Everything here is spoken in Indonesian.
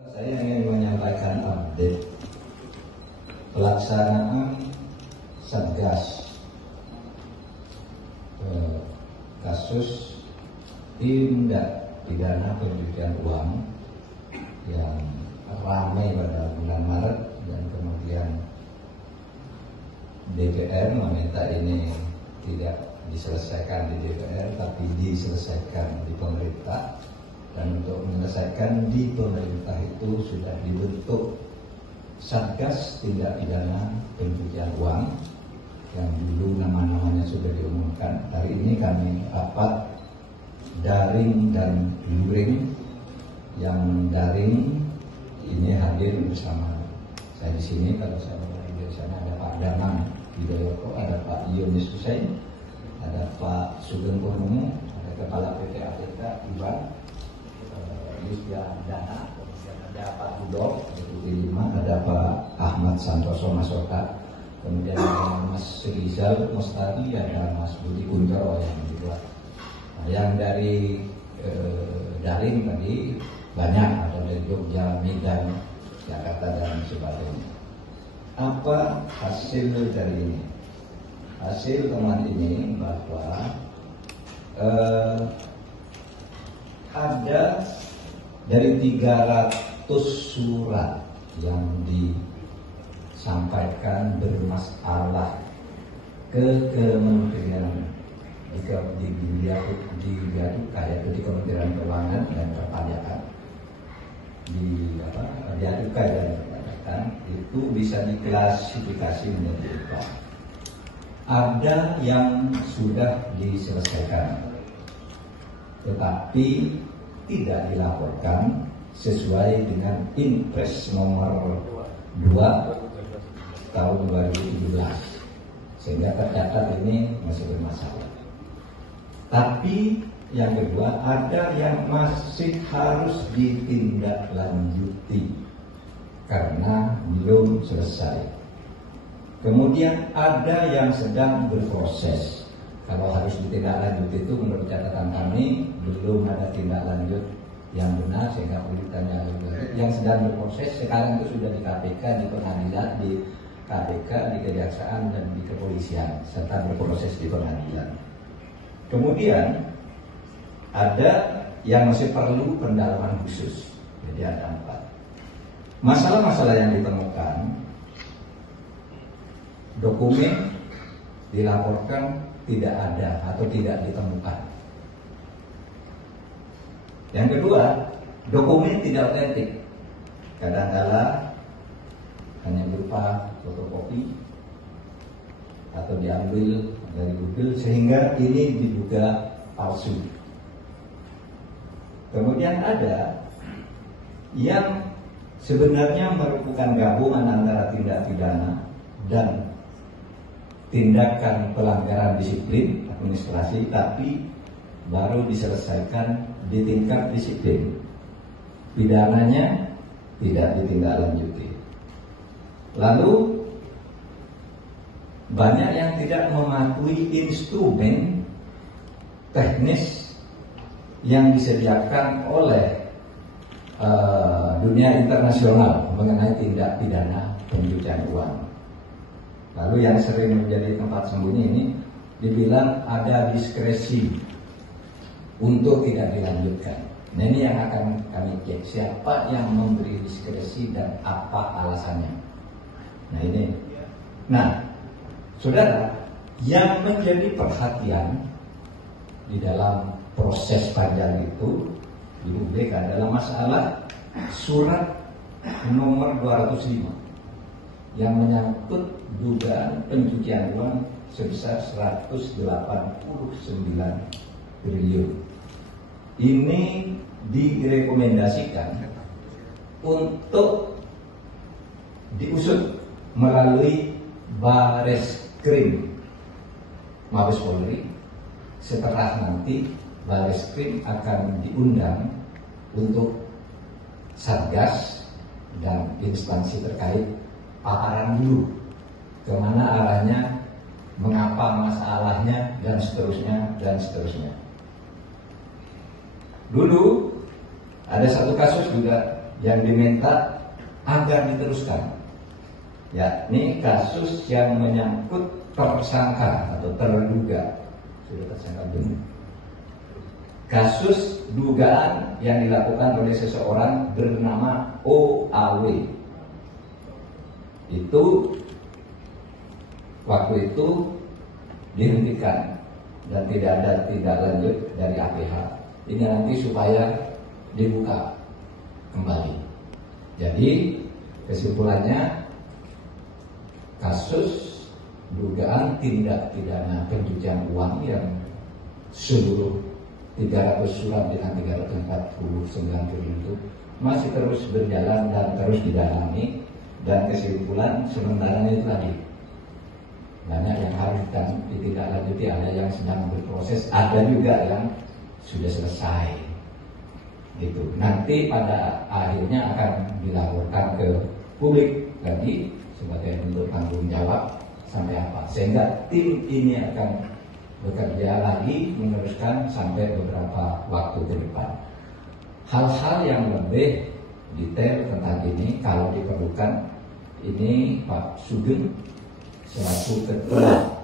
Saya ingin menyampaikan update pelaksanaan Satgas kasus tindak pidana pencucian uang yang ramai pada bulan Maret, dan kemudian DPR meminta ini tidak diselesaikan di DPR tapi diselesaikan di pemerintah. Dan untuk menyelesaikan di pemerintah itu sudah dibentuk Satgas Tindak Pidana Pencucian Uang yang dulu nama-namanya sudah diumumkan. Hari ini kami rapat daring dan luring. Yang daring ini hadir bersama saya di sini. Kalau saya di sana ada Pak Daman Widoyoko, ada Pak Yunus Hussein, ada Pak Sugeng Purnomo, ada Kepala PPATK Iwan Yusya Dana, kemudian ada Pak Budok, Deputi 5, ada Pak Ahmad Santoso Masoka, kemudian ada Mas Rizal Mustari, ada Mas Budi Kuntoro yang kedua. Nah, yang dari daring tadi banyak, ada dari Jogja, Medan, Jakarta dan sebagainya. Apa hasil dari ini? Hasil teman ini bahwa ada dari 300 surat yang disampaikan bermasalah ke kementerian di Kementerian Keuangan dan Perpajakan, di Bea Cukai dan Perpajakan, itu bisa diklasifikasi menjadi apa? Ada yang sudah diselesaikan, tetapi tidak dilaporkan sesuai dengan Impres nomor 2 tahun 2017, sehingga tercatat ini masih bermasalah. Tapi yang kedua, ada yang masih harus ditindaklanjuti karena belum selesai. Kemudian ada yang sedang berproses. Kalau harus ditindaklanjuti itu menurut catatan kami belum ada tindak lanjut yang benar, sehingga perlu ditanya lagi. Yang sedang berproses sekarang itu sudah di KPK, di pengadilan, di KPK, di kejaksaan dan di kepolisian, serta berproses di pengadilan. Kemudian ada yang masih perlu pendalaman khusus. Jadi ada 4 masalah-masalah yang ditemukan. Dokumen dilaporkan tidak ada atau tidak ditemukan. Yang kedua, dokumen tidak otentik. Kadang-kala hanya berupa fotokopi atau diambil dari Google, sehingga ini diduga palsu. Kemudian ada yang sebenarnya merupakan gabungan antara tindak pidana dan tindakan pelanggaran disiplin administrasi, tapi baru diselesaikan di tingkat disiplin. Pidananya tidak ditindaklanjuti. Lalu banyak yang tidak mematuhi instrumen teknis yang disediakan oleh dunia internasional mengenai tindak pidana pencucian uang. Lalu yang sering menjadi tempat sembunyi ini dibilang ada diskresi untuk tidak dilanjutkan. Nah, ini yang akan kami cek, siapa yang memberi diskresi dan apa alasannya. Nah ini. Nah, saudara, yang menjadi perhatian di dalam proses panjang itu di publik adalah masalah surat nomor 205 yang menyangkut dugaan pencucian uang sebesar 189 triliun. Ini direkomendasikan untuk diusut melalui Bareskrim Mabes Polri, setelah nanti Bareskrim akan diundang untuk Satgas dan instansi terkait paparan dulu kemana arahnya, mengapa masalahnya, dan seterusnya dan seterusnya. Dulu ada satu kasus juga yang diminta agar diteruskan, yakni kasus yang menyangkut tersangka atau terduga, sudah tersangka belum? Kasus dugaan yang dilakukan oleh seseorang bernama OAW. Itu waktu itu dihentikan dan tidak ada tindak lanjut dari APH. Ini nanti supaya dibuka kembali. Jadi kesimpulannya, kasus dugaan tindak pidana pencucian uang yang seluruh 300 surat dengan 349 triliun itu masih terus berjalan dan terus didalami, dan kesimpulan sementara itu tadi banyak yang harus ditindaklanjuti, ada yang sedang berproses, ada juga yang sudah selesai. Gitu. Nanti pada akhirnya akan dilaporkan ke publik lagi sebagai bentuk tanggung jawab sampai apa, sehingga tim ini akan bekerja lagi meneruskan sampai beberapa waktu ke depan. Hal-hal yang lebih detail tentang ini kalau diperlukan, ini Pak Sugeng selaku Ketua